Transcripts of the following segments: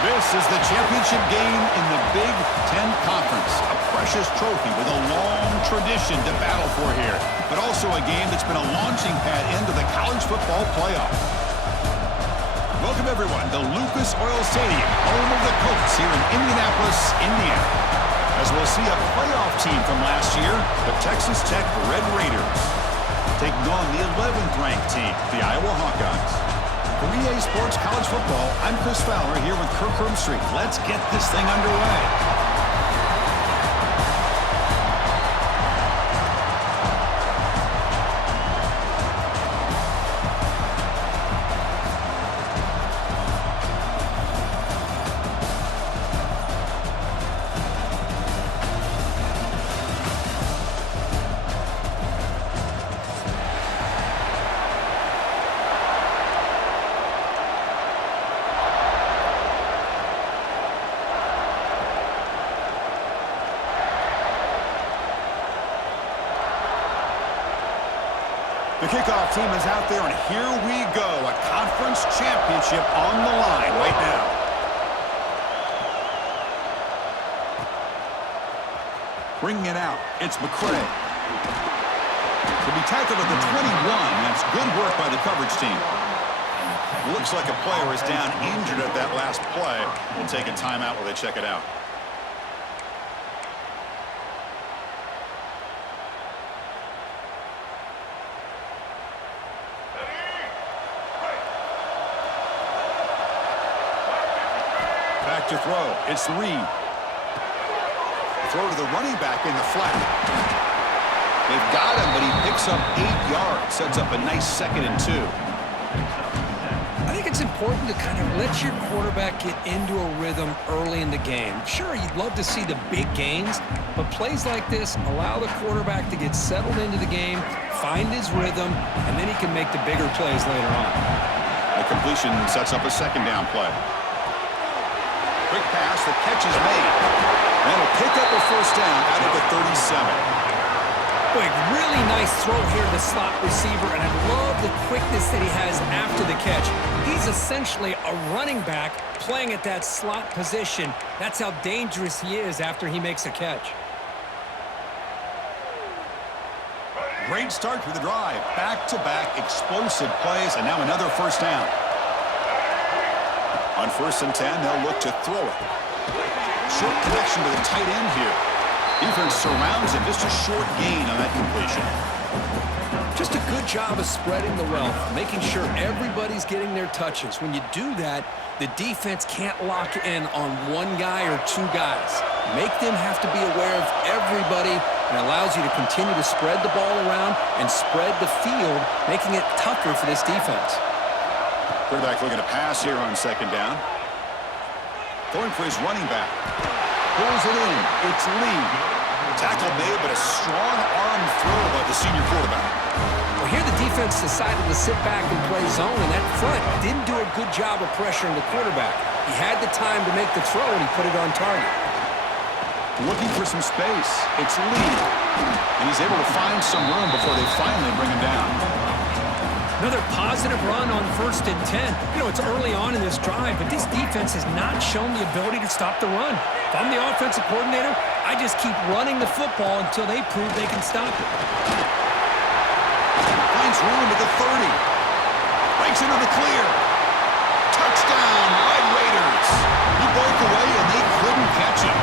This is the championship game in the Big Ten Conference. A precious trophy with a long tradition to battle for here, but also a game that's been a launching pad into the college football playoff. Welcome, everyone, to Lucas Oil Stadium, home of the Colts here in Indianapolis, Indiana. As we'll see a playoff team from last year, the Texas Tech Red Raiders, taking on the 11th ranked team, the Iowa Hawkeyes. For EA Sports College Football, I'm Chris Fowler here with Kirk Herbstreit. Let's get this thing underway. The kickoff team is out there, and here we go. A conference championship on the line right now. Bringing it out, it's McCray. To be tackled at the 21, that's good work by the coverage team. Looks like a player is down injured at that last play. We'll take a timeout while they check it out. Back to throw. It's Reed. Throw to the running back in the flat. They've got him, but he picks up 8 yards. Sets up a nice 2nd and 2. I think it's important to kind of let your quarterback get into a rhythm early in the game. Sure, you'd love to see the big gains, but plays like this allow the quarterback to get settled into the game, find his rhythm, and then he can make the bigger plays later on. A completion sets up a 2nd down play. Quick pass, the catch is made. And it'll pick up a 1st down out of the 37. Boy, really nice throw here to the slot receiver, and I love the quickness that he has after the catch. He's essentially a running back playing at that slot position. That's how dangerous he is after he makes a catch. Great start to the drive. Back-to-back explosive plays, and now another 1st down. On 1st and 10, they'll look to throw it. Short connection to the tight end here. Defense surrounds him. Just a short gain on that completion. Just a good job of spreading the wealth, making sure everybody's getting their touches. When you do that, the defense can't lock in on one guy or 2 guys. Make them have to be aware of everybody, and allows you to continue to spread the ball around and spread the field, making it tougher for this defense. Quarterback looking to pass here on 2nd down. Throwing for his running back. Pulls it in. It's Lee. Tackle made, but a strong arm throw by the senior quarterback. Well, here the defense decided to sit back and play zone, and that front didn't do a good job of pressuring the quarterback. He had the time to make the throw, and he put it on target. Looking for some space. It's Lee. And he's able to find some room before they finally bring him down. Another positive run on 1st and 10. You know, it's early on in this drive, but this defense has not shown the ability to stop the run. If I'm the offensive coordinator, I just keep running the football until they prove they can stop it. Finds room at the 30. Breaks into the clear. Touchdown, Red Raiders. He broke away and they couldn't catch him.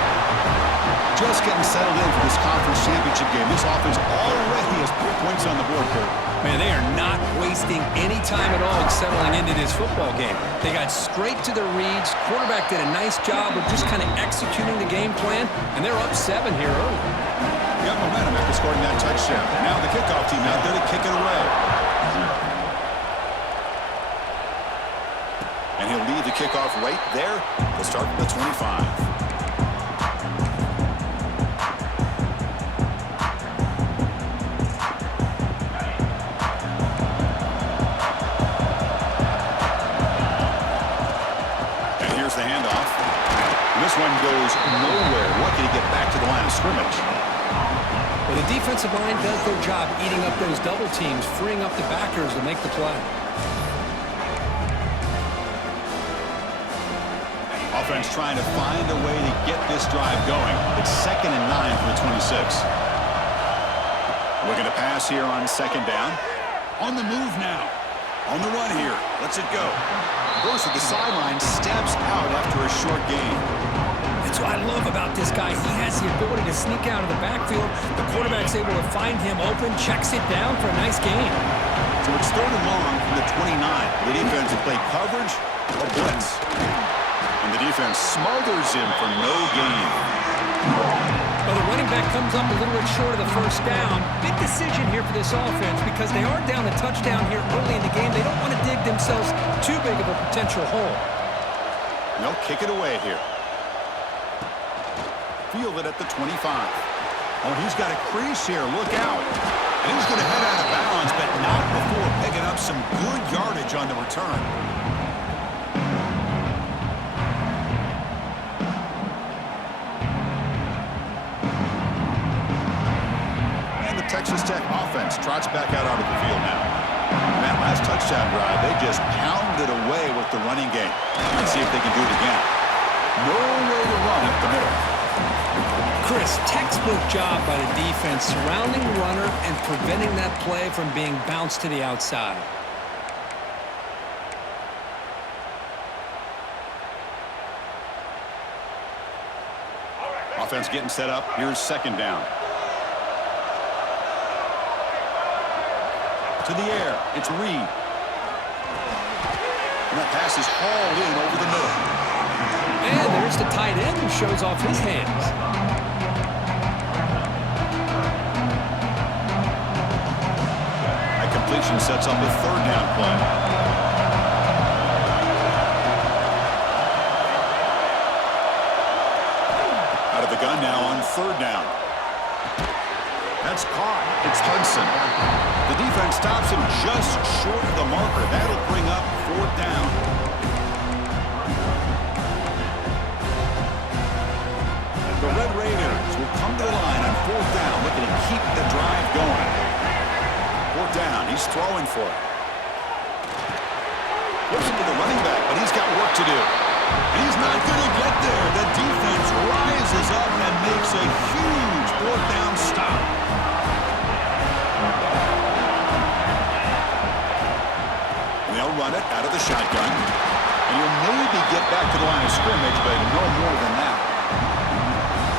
Just getting settled in for this conference championship game. This offense already has 3 points on the board, Kurt. Man, they are not wasting any time at all settling into this football game. They got straight to their reads. Quarterback did a nice job of just kind of executing the game plan, and they're up 7 here early. Got momentum after scoring that touchdown. Now the kickoff team out there to kick it away. And he'll leave the kickoff right there to start the 25. The handoff. This one goes nowhere. Lucky to get back to the line of scrimmage. Well, the defensive line does their job eating up those double teams, freeing up the backers to make the play. defense trying to find a way to get this drive going. It's 2nd and 9 for the 26. Looking to pass here on 2nd down. On the move now. On the run here. Lets it go. Goes to the sideline, steps out after a short gain. That's what I love about this guy. He has the ability to sneak out of the backfield. The quarterback's able to find him open, checks it down for a nice gain. So it's 3rd and long from the 29. The defense will play coverage or blitz. And the defense smothers him for no gain. Well, the running back comes up a little bit short of the first down. Big decision here for this offense because they are down a touchdown here early in the game. They don't want to dig themselves too big of a potential hole. They'll kick it away here. Field it at the 25. Oh, he's got a crease here. Look out. And he's going to head out of bounds, but not before picking up some good yardage on the return. And the Texas Tech offense trots back out onto the field now. And that last touchdown drive, they just pounded away with the running game. Let's see if they can do it again. No way to run up the middle. Chris, textbook job by the defense surrounding the runner and preventing that play from being bounced to the outside. Offense getting set up. Here's 2nd down. To the air. It's Reed. And that pass is hauled in over the middle. And there's the tight end who shows off his hands. Completion sets up a 3rd down play. Out of the gun now on 3rd down. That's caught. It's Hudson. The defense stops him just short of the marker. That'll bring up 4th down. The Red Raiders will come to the line on 4th down, looking to keep the drive going. 4th down. He's throwing for it. Goes into the running back, but he's got work to do. And he's not going to get there. The defense rises up and makes a huge 4th down stop. And they'll run it out of the shotgun. And you'll maybe get back to the line of scrimmage, but no more than that.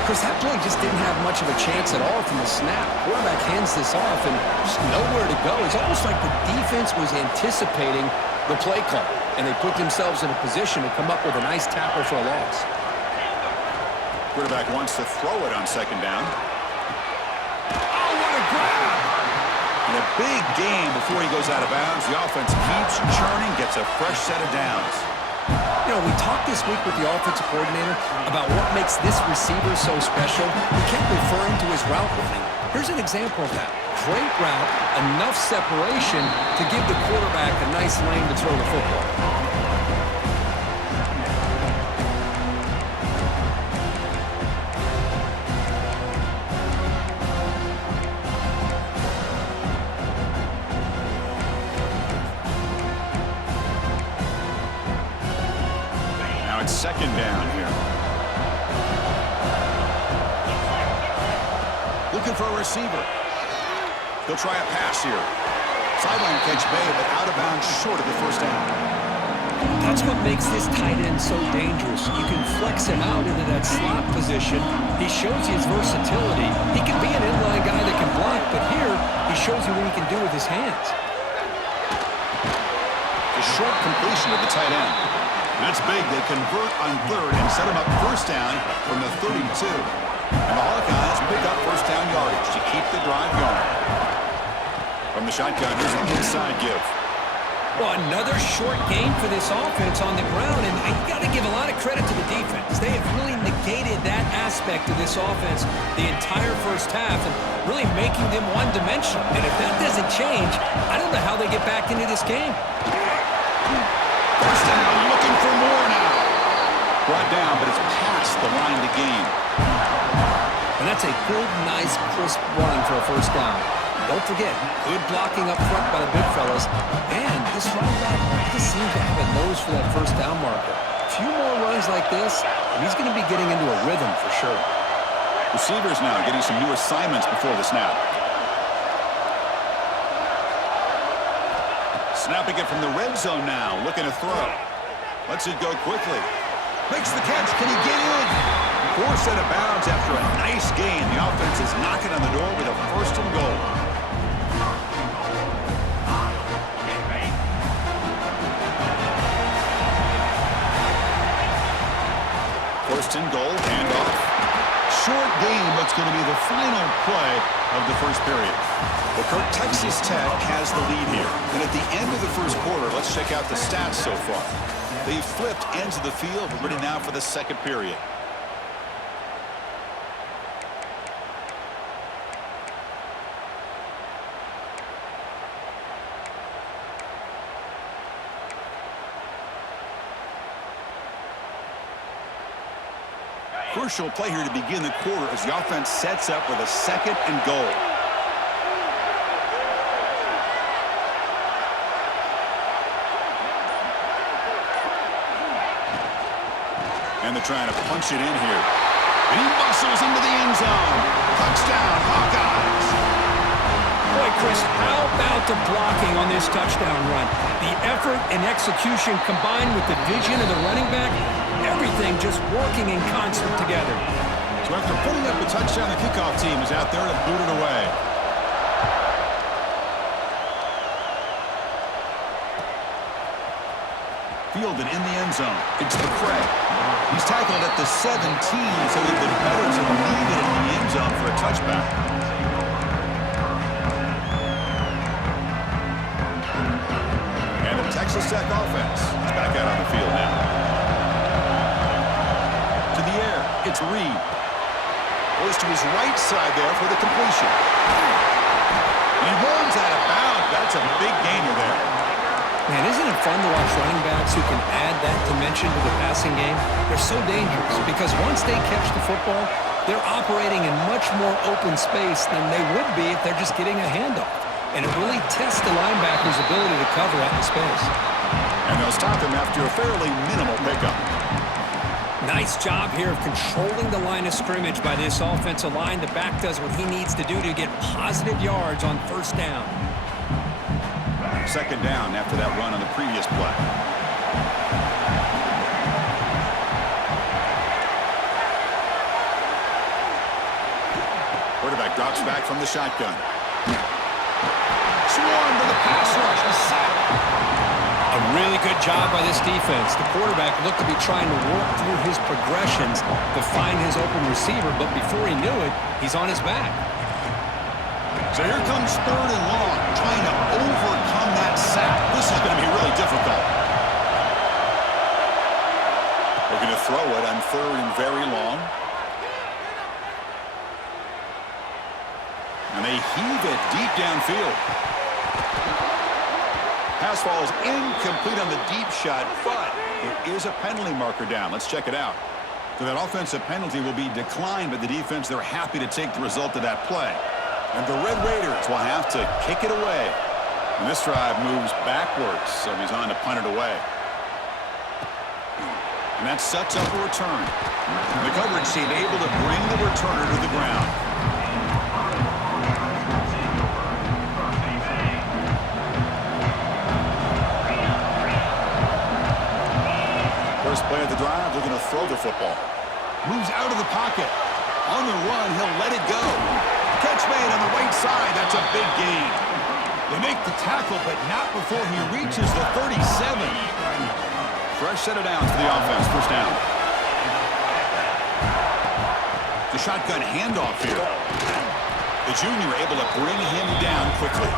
Chris, that play just didn't have much of a chance at all from the snap. Quarterback hands this off and just nowhere to go. It's almost like the defense was anticipating the play call, and they put themselves in a position to come up with a nice tackle for a loss. Quarterback wants to throw it on 2nd down. Oh, what a grab! And a big gain before he goes out of bounds. The offense keeps churning, gets a fresh set of downs. You know, we talked this week with the offensive coordinator about what makes this receiver so special. He kept referring to his route running. Here's an example of that. Great route, enough separation to give the quarterback a nice lane to throw the football. Now it's 2nd down here. Looking for a receiver. He'll try a pass here. Sideline catch made, but out of bounds short of the 1st down. That's what makes this tight end so dangerous. You can flex him out into that slot position. He shows you his versatility. He can be an inline guy that can block, but here he shows you what he can do with his hands. A short completion of the tight end. That's big. They convert on 3rd and set him up 1st down from the 32. And the Hawkeyes pick up 1st down yardage to keep the drive going. From the shotgun, here's an inside give. Well, another short game for this offense on the ground, and you got to give a lot of credit to the defense. They have really negated that aspect of this offense the entire 1st half and really making them one-dimensional. And if that doesn't change, I don't know how they get back into this game. 1st down, looking for more now. Brought down, but it's past the line to gain. And that's a good, nice, crisp run for a 1st down. Don't forget, good blocking up front by the big fellas. And this running back doesn't seem to have a nose for that 1st down marker. A few more runs like this, and he's going to be getting into a rhythm for sure. Receivers now getting some new assignments before the snap. Snapping it from the red zone now, looking to throw. Lets it go quickly. Makes the catch. Can he get in? Forced out of bounds after a nice gain. The offense is knocking on the door with a 1st and goal. First and goal, handoff. Short game, but it's going to be the final play of the first period. Well, Kirk, Texas Tech has the lead here. And at the end of the first quarter, let's check out the stats so far. They've flipped ends of the field. We're ready now for the second period. Crucial play here to begin the quarter as the offense sets up with a 2nd and goal. And they're trying to punch it in here. And he muscles into the end zone. Touchdown, Hawkeyes. Boy, Chris, how about the blocking on this touchdown run? The effort and execution combined with the vision of the running back, everything just working in concert together. So after putting up a touchdown, the kickoff team is out there to boot it away. Fielded in the end zone. It's McCray. He's tackled at the 17, so it would have been better to leave it in the end zone for a touchback. And the Texas Tech offense is back out on the field now. To the air, it's Reed. Goes to his right side there for the completion. He runs out of bounds. That's a big gainer there. Man, isn't it fun to watch running backs who can add that dimension to the passing game? They're so dangerous because once they catch the football, they're operating in much more open space than they would be if they're just getting a handoff. And it really tests the linebacker's ability to cover out in space. And they'll stop him after a fairly minimal pickup. Nice job here of controlling the line of scrimmage by this offensive line. The back does what he needs to do to get positive yards on 1st down. 2nd down after that run on the previous play. Quarterback drops back from the shotgun. Swarm to the pass rush. A sack. A really good job by this defense. The quarterback looked to be trying to work through his progressions to find his open receiver, but before he knew it, he's on his back. So here comes 3rd and long, trying to overcome that sack. This is going to be really difficult. They're going to throw it on 3rd and very long. And they heave it deep downfield. Pass falls incomplete on the deep shot, but there is a penalty marker down. Let's check it out. So that offensive penalty will be declined by the defense. They're happy to take the result of that play. And the Red Raiders will have to kick it away. And this drive moves backwards, so he's on to punt it away. And that sets up a return. The coverage team able to bring the returner to the ground. First play of the drive, they're going to throw the football. Moves out of the pocket. On the run, he'll let it go. Catch made on the right side. That's a big gain. They make the tackle, but not before he reaches the 37. Fresh set of downs for the offense. 1st down. The shotgun handoff here. The junior able to bring him down quickly.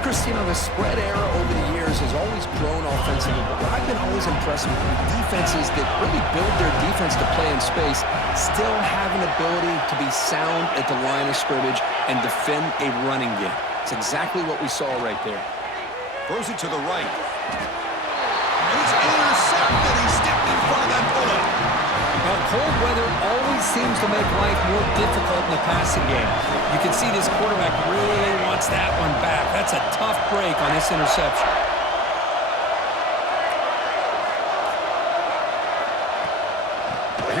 Chris, you know, the spread era over the years has always grown offensively, but what I've been always impressed with defenses that really build their defense to play in space still have an ability to be sound at the line of scrimmage and defend a running game. It's exactly what we saw right there. Throws it to the right. And it's intercepted. He stepped in front of that bullet. Now, cold weather always seems to make life more difficult in the passing game. You can see this quarterback really wants that one back. That's a tough break on this interception.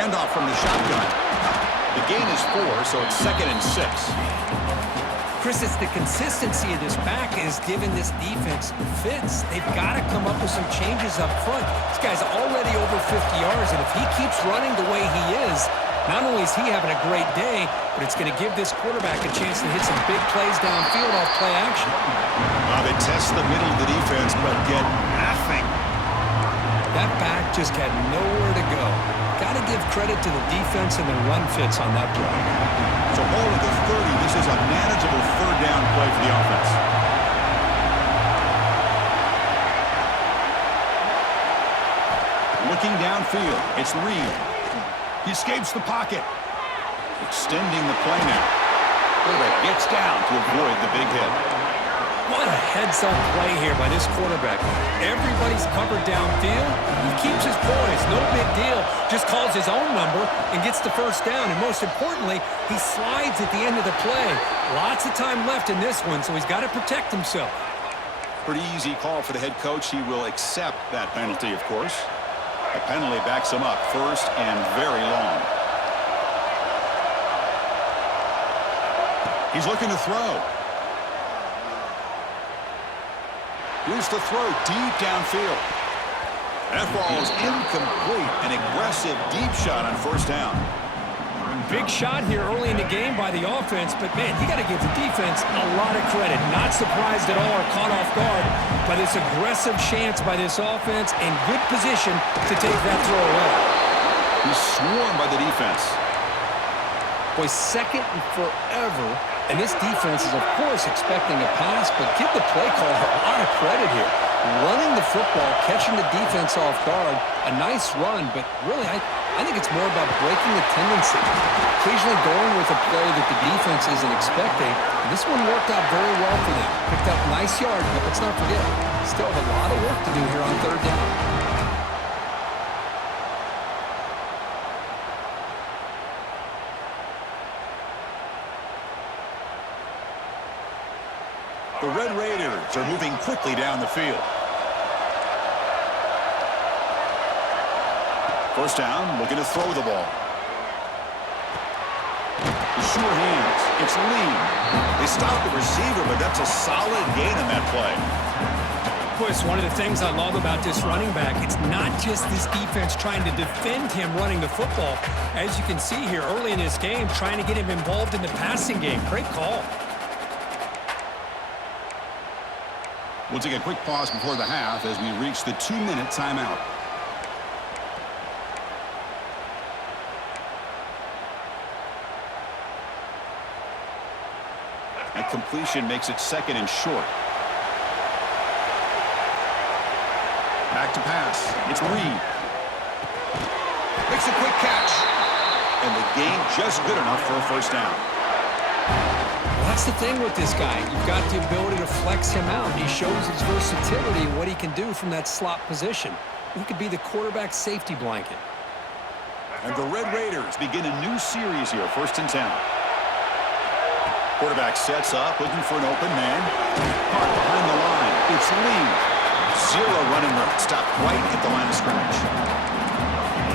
handoff from the shotgun. The gain is 4, so it's 2nd and 6. Chris, it's the consistency of this back is giving this defense fits. They've got to come up with some changes up front. This guy's already over 50 yards, and if he keeps running the way he is, not only is he having a great day, but it's going to give this quarterback a chance to hit some big plays downfield off play action. They test the middle of the defense, but get nothing. That back just had nowhere to go. Got to give credit to the defense and the run fits on that play. So ball at the 30. This is a manageable 3rd down play for the offense. Looking downfield, it's Reed. He escapes the pocket. Extending the play now. Quarterback gets down to avoid the big hit. What a heads-up play here by this quarterback. Everybody's covered downfield. He keeps his poise. No big deal. Just calls his own number and gets the 1st down. And most importantly, he slides at the end of the play. Lots of time left in this one, so he's got to protect himself. Pretty easy call for the head coach. He will accept that penalty, of course. The penalty backs him up 1st and very long. He's looking to throw. Here's the throw deep downfield. That ball is incomplete. An aggressive deep shot on 1st down. Big shot here early in the game by the offense, but man, you got to give the defense a lot of credit. Not surprised at all or caught off guard by this aggressive chance by this offense and good position to take that throw away. He's swarmed by the defense. Boy, 2nd and forever. And this defense is, of course, expecting a pass, but give the play caller a lot of credit here. Running the football, catching the defense off guard, a nice run, but really, I think it's more about breaking the tendency. Occasionally going with a play that the defense isn't expecting, and this one worked out very well for them. Picked up nice yards, but let's not forget, still have a lot of work to do here on 3rd down. The Red Raiders are moving quickly down the field. 1st down, looking to throw the ball. The sure hands. It's Lee. They stop the receiver, but that's a solid gain on that play. Boy, it's one of the things I love about this running back. It's not just this defense trying to defend him running the football. As you can see here early in this game, trying to get him involved in the passing game. Great call. We'll take a quick pause before the half as we reach the 2-minute timeout. That completion makes it 2nd and short. Back to pass. It's Reed. Makes a quick catch. And the gain just good enough for a 1st down. That's the thing with this guy. You've got the ability to flex him out. He shows his versatility and what he can do from that slot position. He could be the quarterback safety blanket. And the Red Raiders begin a new series here, 1st and 10. Quarterback sets up, looking for an open man. Caught behind the line. It's Lee. 0 running room. Stopped right at the line of scrimmage.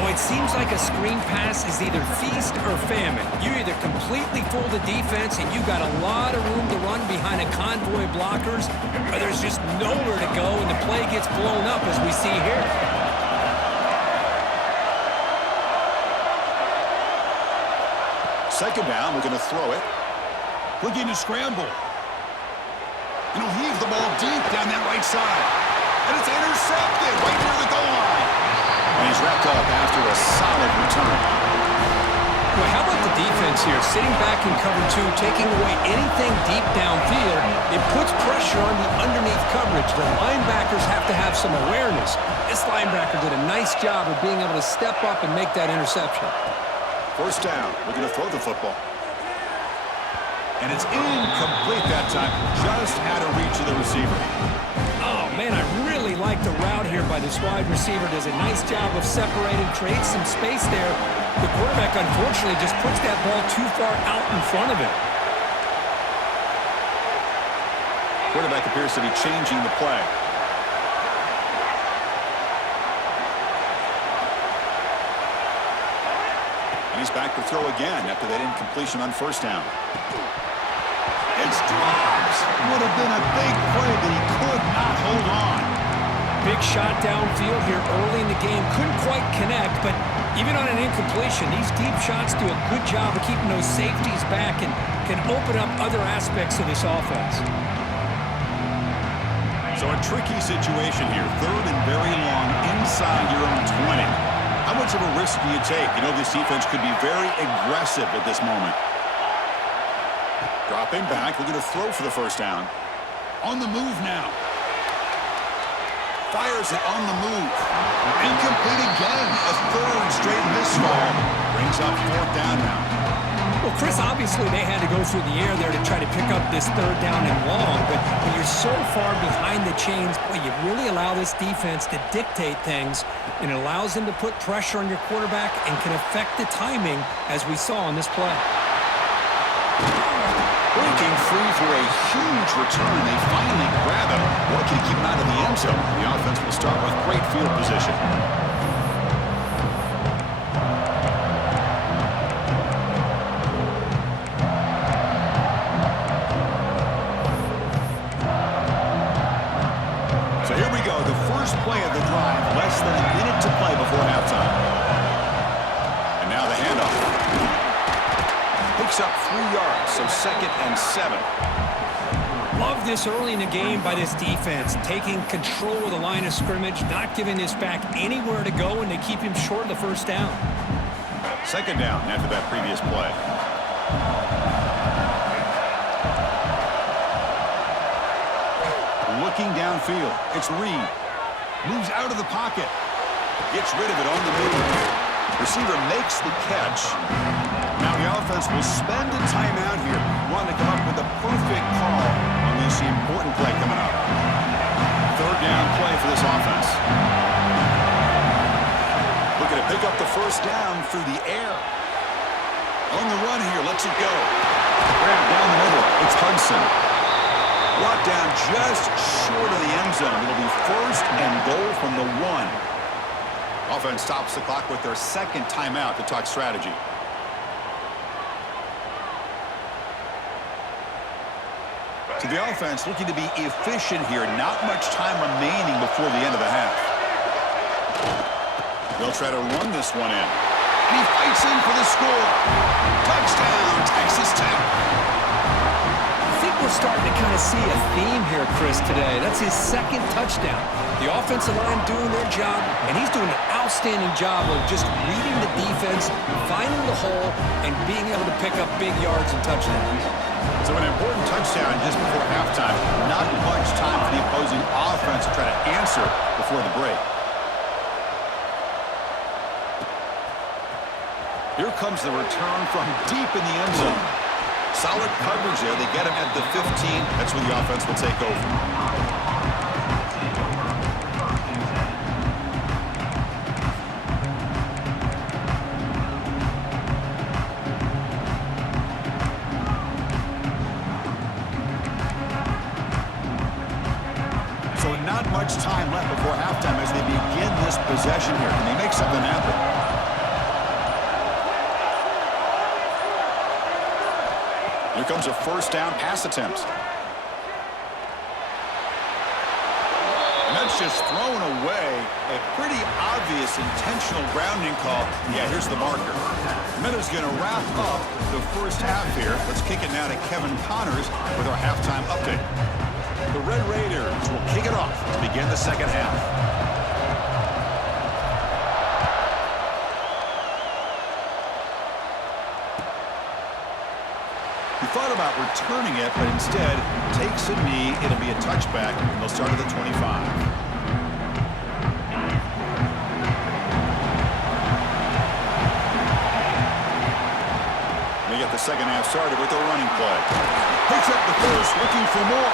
Boy, it seems like a screen pass is either feast or famine. You either completely fool the defense and you got a lot of room to run behind a convoy of blockers, or there's just nowhere to go and the play gets blown up as we see here. 2nd down, we're going to throw it. Looking to scramble. And he'll heave the ball deep down that right side. And it's intercepted right near the goal line. And he's wrapped up after a solid return. Well, how about the defense here? Sitting back in cover 2, taking away anything deep downfield. It puts pressure on the underneath coverage. The linebackers have to have some awareness. This linebacker did a nice job of being able to step up and make that interception. 1st down. We're going to throw the football. And it's incomplete that time. Just out of reach of the receiver. Oh, man, I really like the route here by this wide receiver. Does a nice job of separating, creates some space there. The quarterback, unfortunately, just puts that ball too far out in front of him. Quarterback appears to be changing the play. He's back to throw again after that incompletion on first down. It's dropped. Would have been a big play, but he could not hold on. Big shot downfield here early in the game. Couldn't quite connect, but even on an incompletion, these deep shots do a good job of keeping those safeties back and can open up other aspects of this offense. So a tricky situation here. Third and very long inside your own 20. How much of a risk do you take? You know, this defense could be very aggressive at this moment. Dropping back, looking to throw for the first down. On the move now. Fires it on the move. Incomplete again. A third straight misfire. Brings up fourth down now. Well, Chris, obviously they had to go through the air there to try to pick up this third down and long, but when you're so far behind the chains, boy, you really allow this defense to dictate things, and it allows them to put pressure on your quarterback and can affect the timing, as we saw on this play. Breaking free for a huge return. They finally grab him. Boy, can he keep him out of the end zone. The offense will start with great field position. So here we go. The first play of the drive. Less than a minute to play before halftime. And now the handoff. Picks up 3 yards, so 2nd and 7. Love this early in the game by this defense, taking control of the line of scrimmage, not giving this back anywhere to go, and they keep him short of the first down. 2nd down after that previous play. Looking downfield, it's Reed. Moves out of the pocket. Gets rid of it on the move. Receiver makes the catch. Now the offense will spend a timeout here. Want to come up with a perfect call on this important play coming up. 3rd down play for this offense. Looking to pick up the first down through the air. On the run here, lets it go. Grab down the middle. It's Hudson. Brought down just short of the end zone. It'll be 1st and goal from the 1. Offense stops the clock with their 2nd timeout to talk strategy. So the offense looking to be efficient here. Not much time remaining before the end of the half. They'll try to run this one in. And he fights in for the score. Touchdown, Texas Tech. I think we're starting to kind of see a theme here, Chris, today. That's his 2nd touchdown. The offensive line doing their job, and he's doing an outstanding job of just reading the defense, finding the hole, and being able to pick up big yards and touchdowns. So an important touchdown just before halftime. Not much time for the opposing offense to try to answer before the break. Here comes the return from deep in the end zone. Solid coverage there. They get him at the 15. That's where the offense will take over. So not much time left before halftime as they begin this possession here. Can they make something happen? Here comes a first down pass attempt. And that's just thrown away. A pretty obvious intentional grounding call. Yeah, here's the marker. Minuta's going to wrap up the first half here. Let's kick it now to Kevin Connors with our halftime update. The Red Raiders will kick it off to begin the 2nd half. He thought about returning it, but instead takes a knee. It'll be a touchback, and they'll start at the 25. They get the 2nd half started with a running play. Picks up the first, looking for more.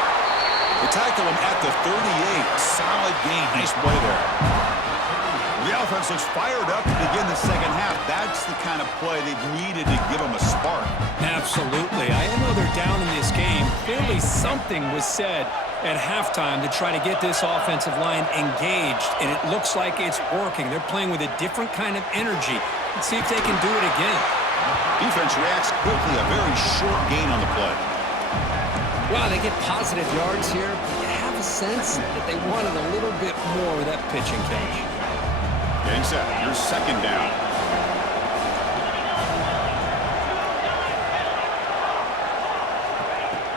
They tackle him at the 38. Solid gain. Nice play there. The offense looks fired up to begin the 2nd half. That's the kind of play they've needed to give them a spark. Absolutely. I know they're down in this game. Clearly something was said at halftime to try to get this offensive line engaged, and it looks like it's working. They're playing with a different kind of energy. Let's see if they can do it again. Defense reacts quickly, a very short gain on the play. Wow, they get positive yards here. You have a sense that they wanted a little bit more with that pitch and catch. Getting set. Here's second down.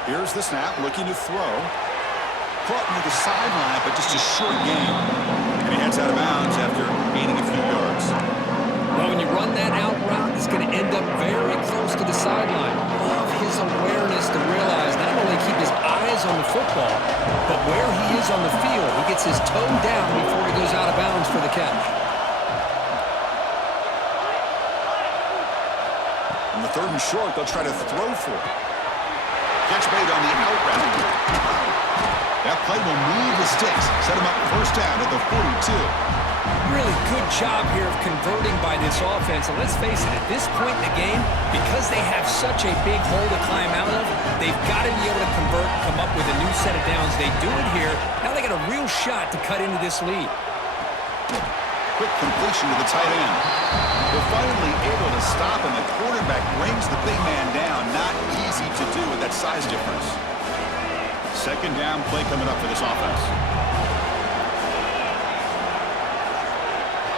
Here's the snap, looking to throw. Caught near the sideline, but just a short gain. And he heads out of bounds after gaining a few yards. Well, when you run that out route, it's going to end up very close to the sideline. Love his awareness to realize not only keep his eyes on the football, but where he is on the field. He gets his toe down before he goes out of bounds for the catch. On the third and short, they'll try to throw for it. Catch made on the out route. That play will move the sticks, set him up first down at the 42. Really good job here of converting by this offense. And let's face it, at this point in the game, because they have such a big hole to climb out of, they've got to be able to convert, come up with a new set of downs. They do it here. Now they got a real shot to cut into this lead. Quick completion to the tight end. They're finally able to stop, and the quarterback brings the big man down. Not easy to do with that size difference. Second down play coming up for this offense.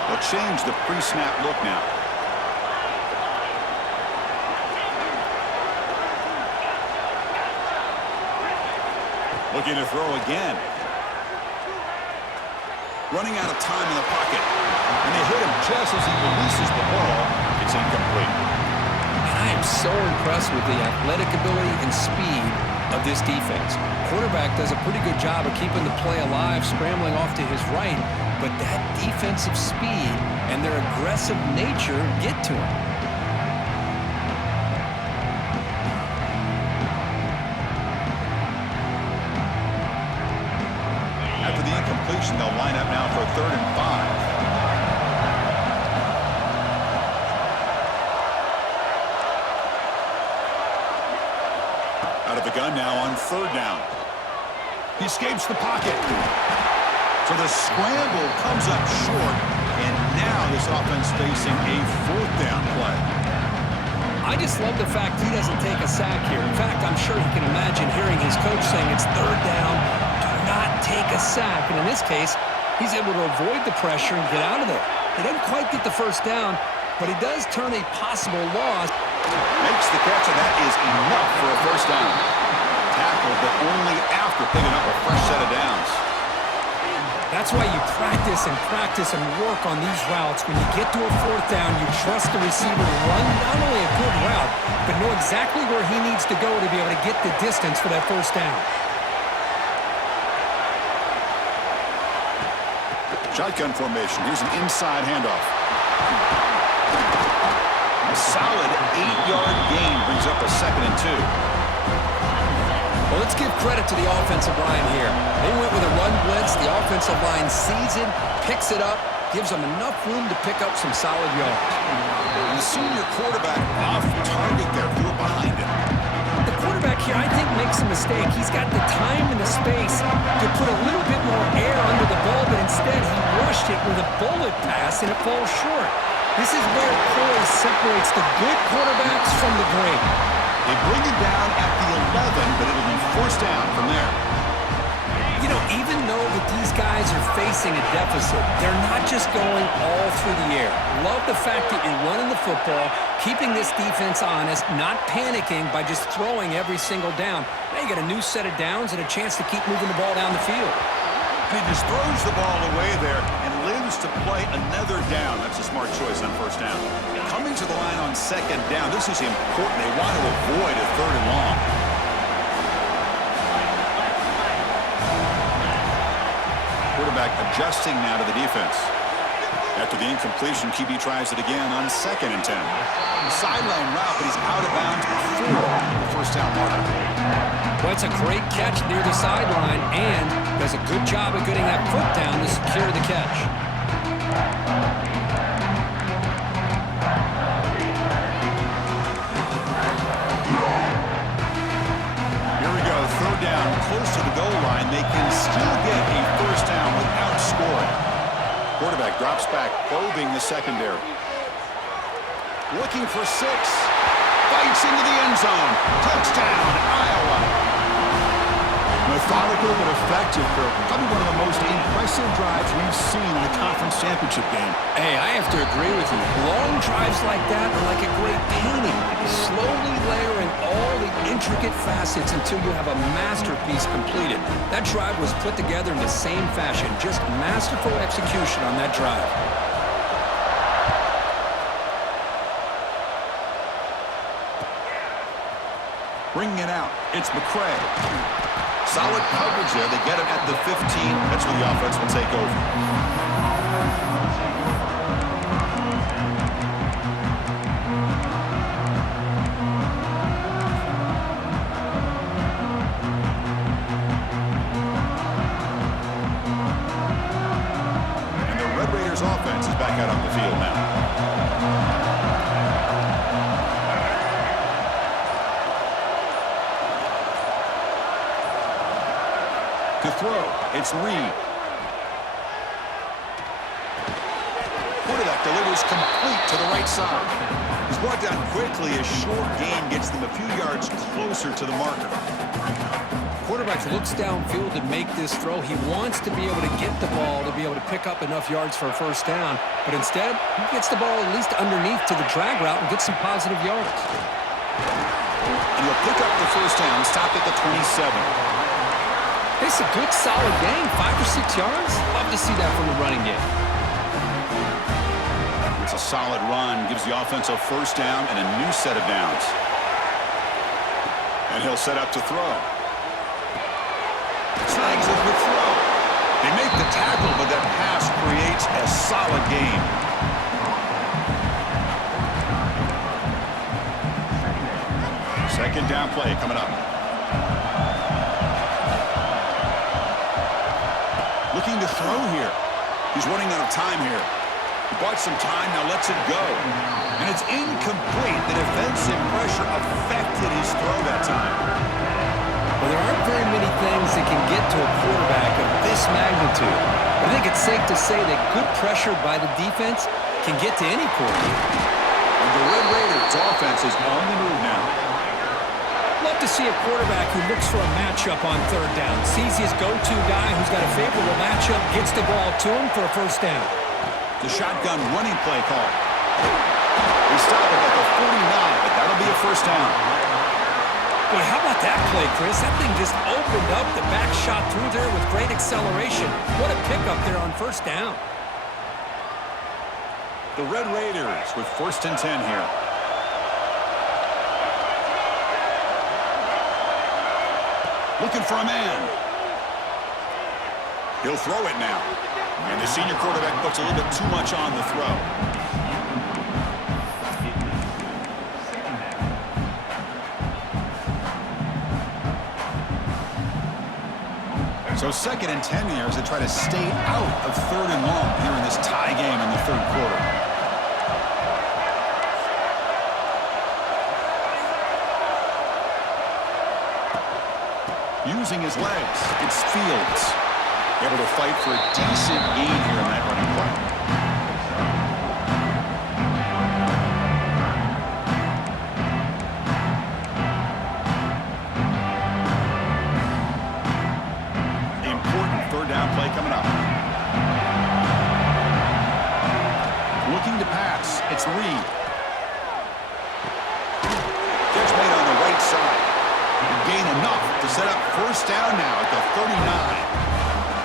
They'll change the pre-snap look now. Looking to throw again. Running out of time in the pocket. And they hit him just as he releases the ball. It's incomplete. And I am so impressed with the athletic ability and speed of this defense. Quarterback does a pretty good job of keeping the play alive, scrambling off to his right, but that defensive speed and their aggressive nature get to him. After the incompletion, they'll line up now for 3rd and 5. Out of the gun now on 3rd down. He escapes the pocket. So the scramble comes up short, and now this offense facing a 4th down play. I just love the fact he doesn't take a sack here. In fact, I'm sure he can imagine hearing his coach saying it's 3rd down, do not take a sack. And in this case, he's able to avoid the pressure and get out of there. He doesn't quite get the first down, but he does turn a possible loss. Makes the catch, and that is enough for a first down. Tackled, but only after picking up a fresh set of downs. That's why you practice and work on these routes. When you get to a 4th down, you trust the receiver to run not only a good route, but know exactly where he needs to go to be able to get the distance for that first down. Shotgun formation. Here's an inside handoff. A solid 8-yard gain brings up a 2nd and 2. Well, let's give credit to the offensive line here. They went with a run blitz. The offensive line sees it, picks it up, gives them enough room to pick up some solid yards. The senior quarterback off target there, threw it behind him. The quarterback here, I think, makes a mistake. He's got the time and the space to put a little bit more air under the ball, but instead he rushed it with a bullet pass, and it falls short. This is where poise separates the good quarterbacks from the great. They bring it down at the 11, but it'll be 4th down from there. You know, even though that these guys are facing a deficit, they're not just going all through the air. Love the fact that you're running the football, keeping this defense honest, not panicking by just throwing every single down. Now you got a new set of downs and a chance to keep moving the ball down the field. He just throws the ball away there and lives to play another down. That's a smart choice on 1st down. Coming to the line on 2nd down, this is important. They want to avoid a 3rd and long. Quarterback adjusting now to the defense. After the incompletion, QB tries it again on 2nd and 10. Sideline route, but he's out of bounds before the 1st down marker. Well, it's a great catch near the sideline and does a good job of getting that foot down to secure the catch. Here we go, 3rd down, close to the goal line. They Quarterback drops back, probing the secondary. Looking for 6. Fights into the end zone. Touchdown, Iowa. Methodical and effective for probably one of the most impressive drives we've seen in the conference championship game. Hey, I have to agree with you. Long drives like that are like a great painting. Slowly layering all the intricate facets until you have a masterpiece completed. That drive was put together in the same fashion. Just masterful execution on that drive. Bringing it out, it's McCray. Solid coverage there. They get him at the 15. That's where the offense will take over. And the Red Raiders offense is back out on the field now. To throw, it's Reed. Quarterback delivers complete to the right side. He's brought down quickly. A short gain gets them a few yards closer to the marker. Quarterback looks downfield to make this throw. He wants to be able to get the ball to be able to pick up enough yards for a first down, but instead, he gets the ball at least underneath to the drag route and gets some positive yards. And he'll pick up the first down, stop at the 27. It's a good, solid gain, 5 or 6 yards. Love to see that from the running game. It's a solid run, gives the offense a first down and a new set of downs. And he'll set up to throw. Snags it with throw. They make the tackle, but that pass creates a solid gain. Second down play coming up. Looking to throw here. He's running out of time here. He bought some time, now lets it go. And it's incomplete. The defensive pressure affected his throw that time. Well, there aren't very many things that can get to a quarterback of this magnitude. I think it's safe to say that good pressure by the defense can get to any quarterback. And the Red Raiders offense is on the move now. Love to see a quarterback who looks for a matchup on third down. Sees his go-to guy who's got a favorable matchup, gets the ball to him for a first down. The shotgun running play call. They stop it at the 49, but that'll be a first down. Boy, how about that play, Chris? That thing just opened up. The back shot through there with great acceleration. What a pickup there on first down. The Red Raiders with 1st and 10 here. Looking for a man. He'll throw it now. And the senior quarterback puts a little bit too much on the throw. So 2nd and 10 here as they try to stay out of 3rd and long here in this tie game in the 3rd quarter. Using his legs, it's Fields. Able to fight for a decent gain here in that running play. Important 3rd down play coming up. Looking to pass, it's Reed. Catch made on the right side. Gain enough to set up first down now at the 39.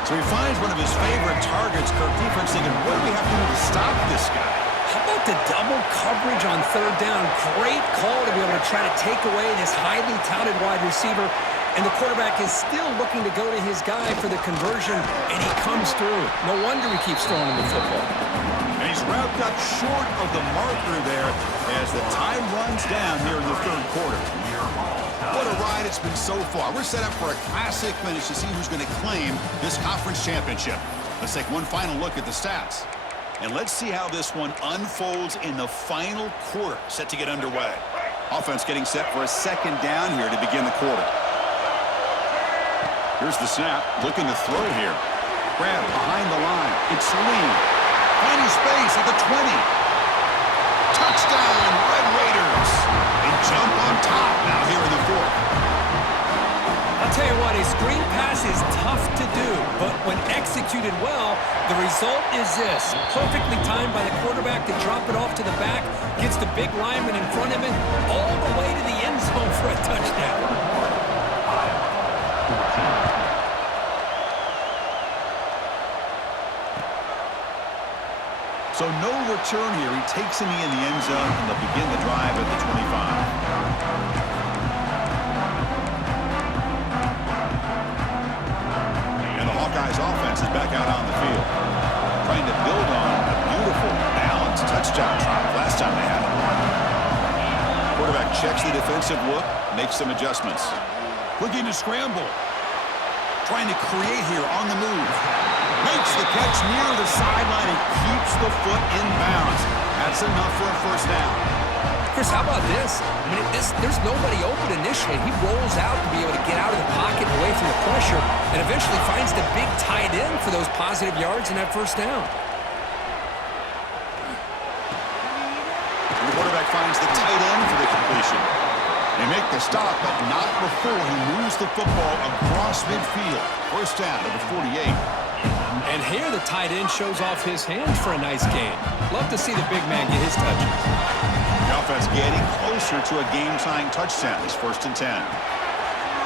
So he finds one of his favorite targets. Kirk defense thinking, what do we have to do to stop this guy? How about the double coverage on 3rd down? Great call to be able to try to take away this highly touted wide receiver. And the quarterback is still looking to go to his guy for the conversion, and he comes through. No wonder he keeps throwing him the football. And he's wrapped up short of the marker there as the time runs down here in the 3rd quarter. What a ride it's been so far. We're set up for a classic finish to see who's going to claim this conference championship. Let's take one final look at the stats. And let's see how this one unfolds in the final quarter, set to get underway. Offense getting set for a 2nd down here to begin the quarter. Here's the snap, looking to throw here. Grab behind the line. It's Lee. Finding space at the 20. Touchdown, Red Raiders. They jump on top now here in the fourth. I'll tell you what, a screen pass is tough to do, but when executed well, the result is this. Perfectly timed by the quarterback to drop it off to the back, gets the big lineman in front of him, all the way to the end zone for a touchdown. So no return here. He takes in the end zone, and they'll begin the drive at the 25. Hawkeyes offense is back out on the field, trying to build on a beautiful, balanced touchdown drive last time they had it. Quarterback checks the defensive look, makes some adjustments. Looking to scramble. Trying to create here on the move. Makes the catch near the sideline and keeps the foot in bounds. That's enough for a first down. Chris, how about this? I mean, there's nobody open initially. He rolls out to be able to get out of the pocket and away from the pressure and eventually finds the big tight end for those positive yards in that first down. And the quarterback finds the tight end for the completion. They make the stop, but not before he moves the football across midfield. First down to the 48. And here the tight end shows off his hands for a nice gain. Love to see the big man get his touches. The offense getting closer to a game-tying touchdown. It's 1st and 10.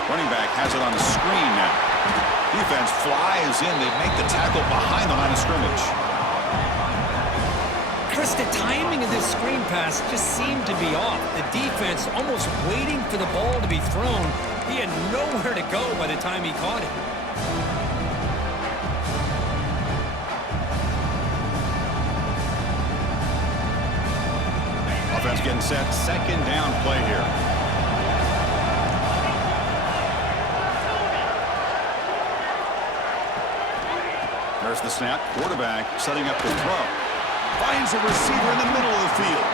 Running back has it on the screen now. Defense flies in. They make the tackle behind the line of scrimmage. Chris, the timing of this screen pass just seemed to be off. The defense almost waiting for the ball to be thrown. He had nowhere to go by the time he caught it. Offense getting set. Second down play here. There's the snap. Quarterback setting up the throw. Finds a receiver in the middle of the field.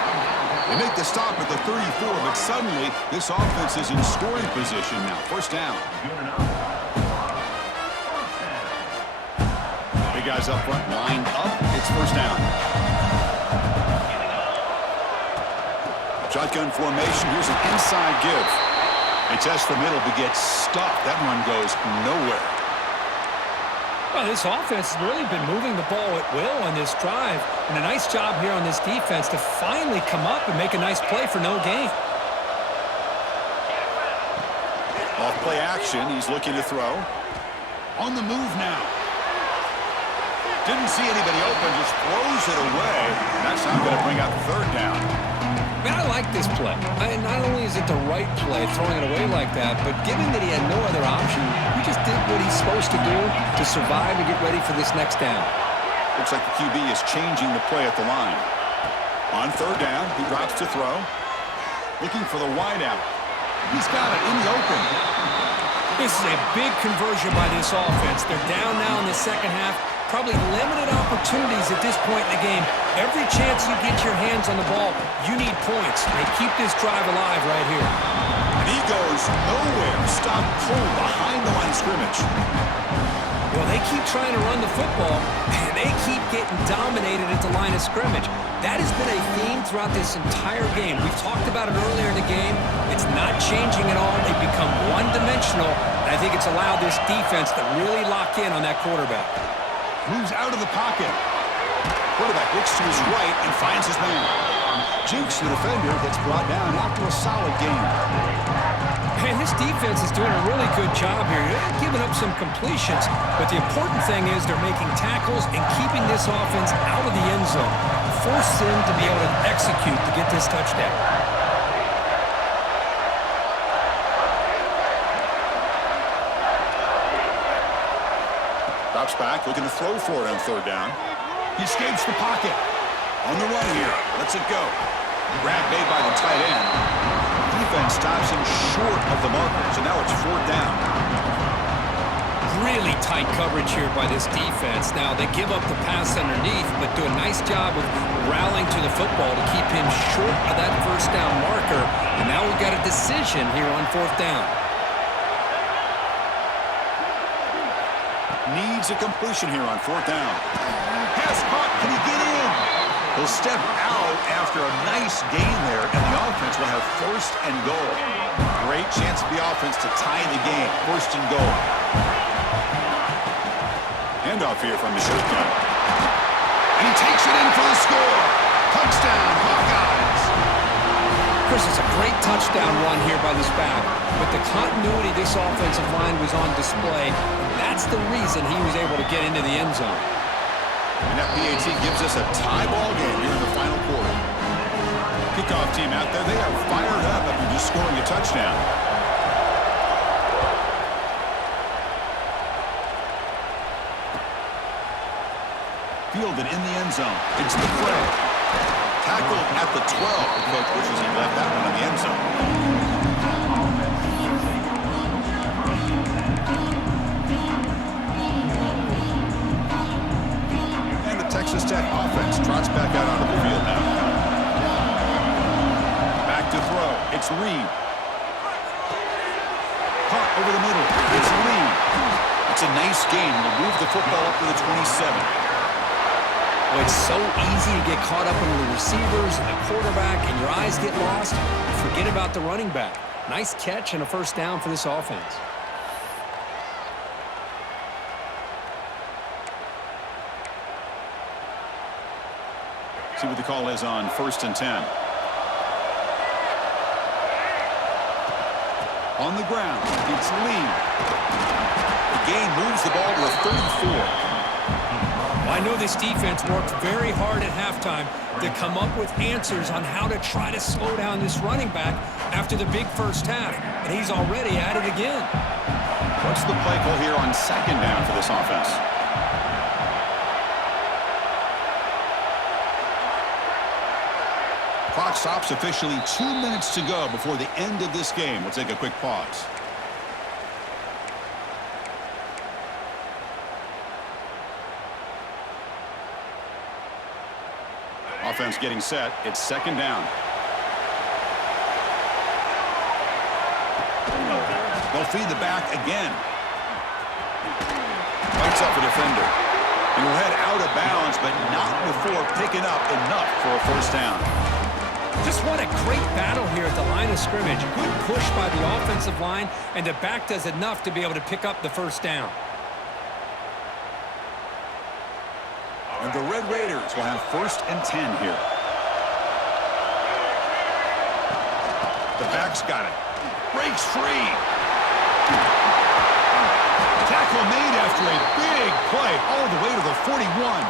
They make the stop at the 34, but suddenly this offense is in scoring position now. First down. Big guys up front, lined up. It's first down. Shotgun formation. Here's an inside give. They test the middle but get stuffed. That one goes nowhere. Well, this offense has really been moving the ball at will on this drive. And a nice job here on this defense to finally come up and make a nice play for no gain. Off play action. He's looking to throw. On the move now. Didn't see anybody open. Just throws it away. That's not going to bring out the third down. Man, I like this play. Not only is it the right play, throwing it away like that, but given that he had no other option, he just did what he's supposed to do to survive and get ready for this next down. Looks like the QB is changing the play at the line. On third down, he drops to throw. Looking for the wideout. He's got it in the open. This is a big conversion by this offense. They're down now in the second half. Probably limited opportunities at this point in the game. Every chance you get your hands on the ball, you need points. They keep this drive alive right here. And he goes nowhere. Stop cold behind the line of scrimmage. Well, they keep trying to run the football, and they keep getting dominated at the line of scrimmage. That has been a theme throughout this entire game. We've talked about it earlier in the game. It's not changing at all. They've become one-dimensional, and I think it's allowed this defense to really lock in on that quarterback. Moves out of the pocket. Quarterback looks to his right and finds his man. Jukes the defender, gets brought down after a solid game. Man, this defense is doing a really good job here. They're giving up some completions, but the important thing is they're making tackles and keeping this offense out of the end zone. Force them to be able to execute to get this touchdown. Drops back, looking to throw for it on third down. He escapes the pocket. On the run here. Lets it go. Grab made by the tight end. Defense stops him short of the marker, so now it's fourth down. Really tight coverage here by this defense. Now, they give up the pass underneath, but do a nice job of rallying to the football to keep him short of that first down marker. And now we've got a decision here on fourth down. Needs a completion here on fourth down. Pass caught. Can he get in? He'll step out after a nice gain there, and the offense will have first and goal. Great chance for the offense to tie the game. First and goal. Handoff here from the shotgun. And he takes it in for the score. Touchdown, Hawkeyes. Chris, it's a great touchdown run here by this back. But the continuity of this offensive line was on display. And that's the reason he was able to get into the end zone. And that PAT gives us a tie ball game here in the final quarter. Kickoff team out there, they are fired up after just scoring a touchdown. Fielded in the end zone. It's the play. Tackled at the 12. The coach wishes he left that one in the end zone. And the Texas Tech offense trots back out onto the field now. Back to throw. It's Reed. Caught over the middle. It's Lee. It's a nice game. We'll move the football up to the 27. Well, it's so easy to get caught up in the receivers and the quarterback, and your eyes get lost. You forget about the running back. Nice catch and a first down for this offense. See what the call is on 1st and 10. On the ground, it's Lee. The gain moves the ball to a 34. I know this defense worked very hard at halftime to come up with answers on how to try to slow down this running back after the big first half, and he's already at it again. What's the play call here on 2nd down for this offense? Clock stops officially 2 minutes to go before the end of this game. We'll take a quick pause. Offense getting set. It's 2nd down. They'll feed the back again. Fights up a defender. He will head out of bounds, but not before picking up enough for a first down. Just what a great battle here at the line of scrimmage. Good push by the offensive line, and the back does enough to be able to pick up the first down. And the Red Raiders will have 1st and 10 here. The back's got it. Breaks free. Tackle made after a big play all the way to the 41.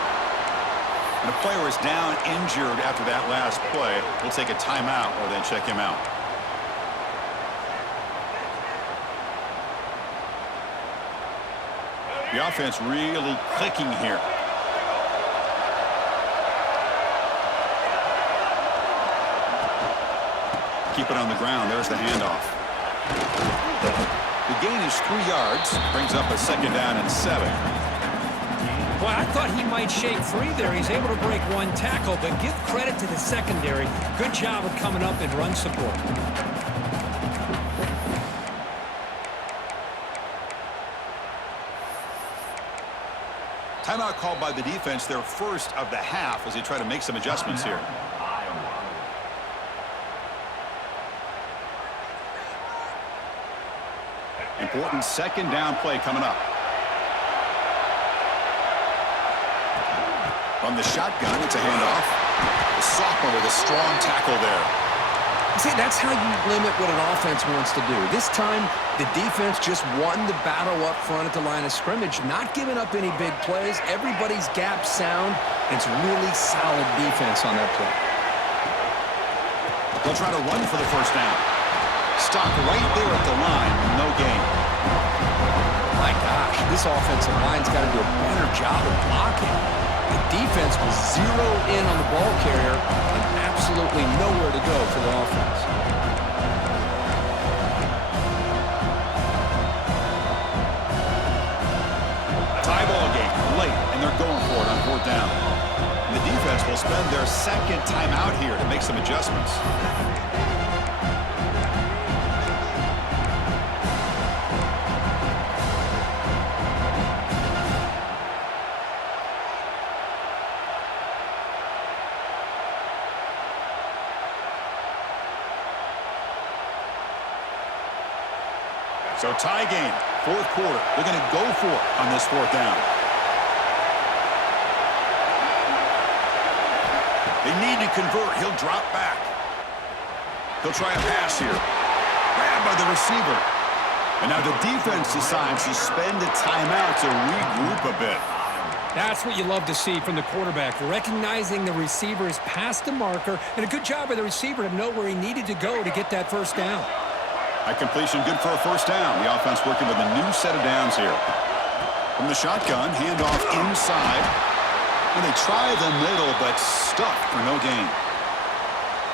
And the player is down injured after that last play. We'll take a timeout or then check him out. The offense really clicking here. Keep it on the ground. There's the handoff. The gain is 3 yards. Brings up a 2nd down and 7. Well, I thought he might shake free there. He's able to break one tackle, but give credit to the secondary. Good job of coming up and run support. Timeout called by the defense, their first of the half, as they try to make some adjustments here. Important 2nd down play coming up. From the shotgun, it's a handoff. The sophomore with a strong tackle there. See, that's how you limit what an offense wants to do. This time, the defense just won the battle up front at the line of scrimmage, not giving up any big plays. Everybody's gap sound. It's really solid defense on that play. They'll try to run for the first down. Stopped right there at the line. No gain. My gosh, this offensive line's got to do a better job of blocking. The defense was zeroed in on the ball carrier and absolutely nowhere to go for the offense. Tie ball game late, and they're going for it on 4th down. And the defense will spend their 2nd timeout here to make some adjustments. So tie game, fourth quarter. They're going to go for it on this fourth down. They need to convert. He'll drop back. He'll try a pass here. Grabbed by the receiver. And now the defense decides to spend a timeout to regroup a bit. That's what you love to see from the quarterback, recognizing the receiver is past the marker, and a good job by the receiver to know where he needed to go to get that first down. High completion, good for a first down. The offense working with a new set of downs here. From the shotgun, handoff inside. And they try the middle, but stuffed for no gain.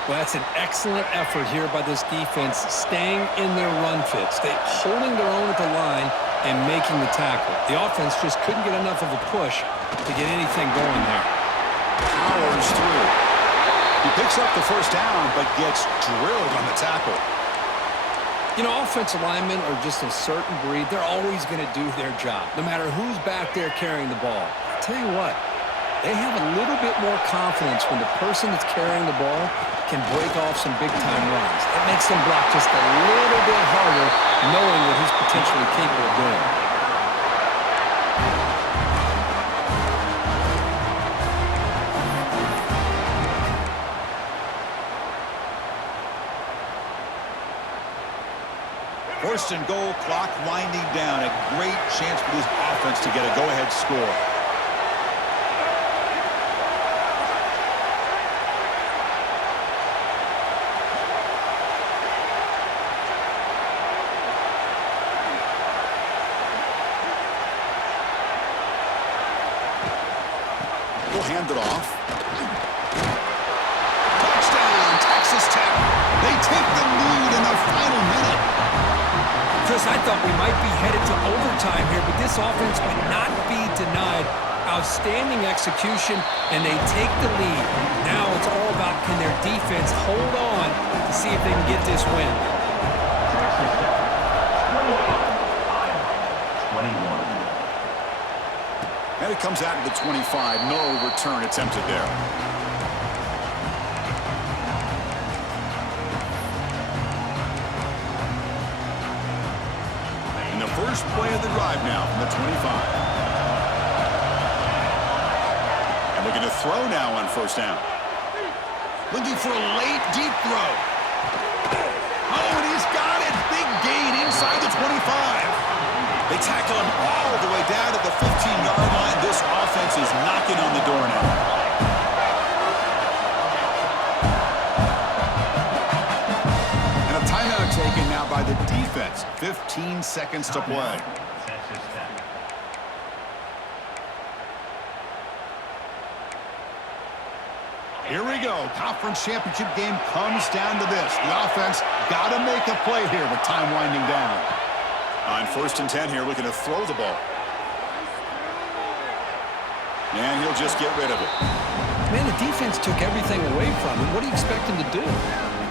Well, that's an excellent effort here by this defense, staying in their run fits. They holding their own at the line and making the tackle. The offense just couldn't get enough of a push to get anything going there. Powers through. He picks up the first down, but gets drilled on the tackle. You know, offensive linemen are just a certain breed. They're always going to do their job, no matter who's back there carrying the ball. I'll tell you what, they have a little bit more confidence when the person that's carrying the ball can break off some big-time runs. It makes them block just a little bit harder, knowing what he's potentially capable of doing. First and goal, clock winding down. A great chance for this offense to get a go-ahead score. We'll hand it off. Touchdown, Texas Tech. They take the lead in the final minute. Chris, I thought we might be headed to overtime here, but this offense would not be denied. Outstanding execution, and they take the lead. Now it's all about can their defense hold on to see if they can get this win. 21. And it comes out to the 25. No return attempted there. And the first play of the drive now from the 25. And looking to throw now on first down. Looking for a late deep throw. Oh, and he's got it. Big gain inside the 25. They tackle him all the way down to the 15-yard line. This offense is knocking on the door now. And a timeout taken now by the defense. 15 seconds to play. Here we go. Conference championship game comes down to this. The offense got to make a play here with time winding down. On first and 10 here, looking to throw the ball. And he'll just get rid of it. Man, the defense took everything away from him. What do you expect him to do?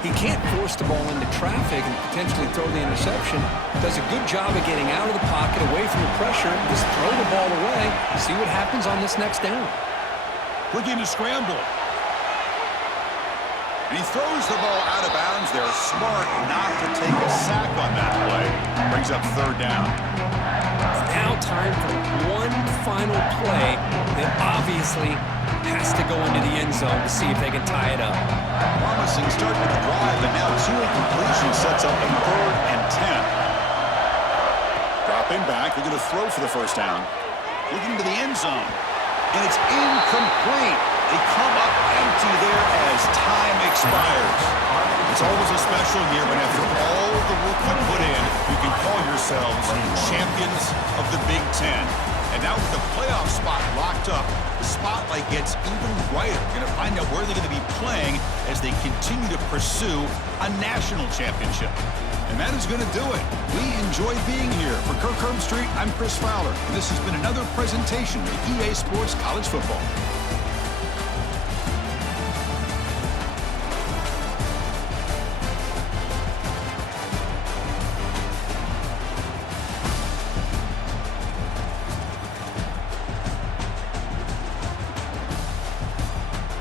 He can't force the ball into traffic and potentially throw the interception. Does a good job of getting out of the pocket, away from the pressure. Just throw the ball away. See what happens on this next down. Looking to scramble. And he throws the ball out of bounds. They're smart not to take a sack on that play. Brings up third down. Now time for one final play that obviously has to go into the end zone to see if they can tie it up. Promising start with the drive, and now two incompletions sets up a third and 10. Dropping back, they're going to throw for the first down. Looking to the end zone. And it's incomplete. They come up empty there as time expires. It's always a special year when after all the work you put in, you can call yourselves champions of the Big Ten. And now with the playoff spot locked up, the spotlight gets even brighter. You're going to find out where they're going to be playing as they continue to pursue a national championship. And that is going to do it. We enjoy being here. For Kirk Herbstreit, I'm Chris Fowler. And this has been another presentation of EA Sports College Football.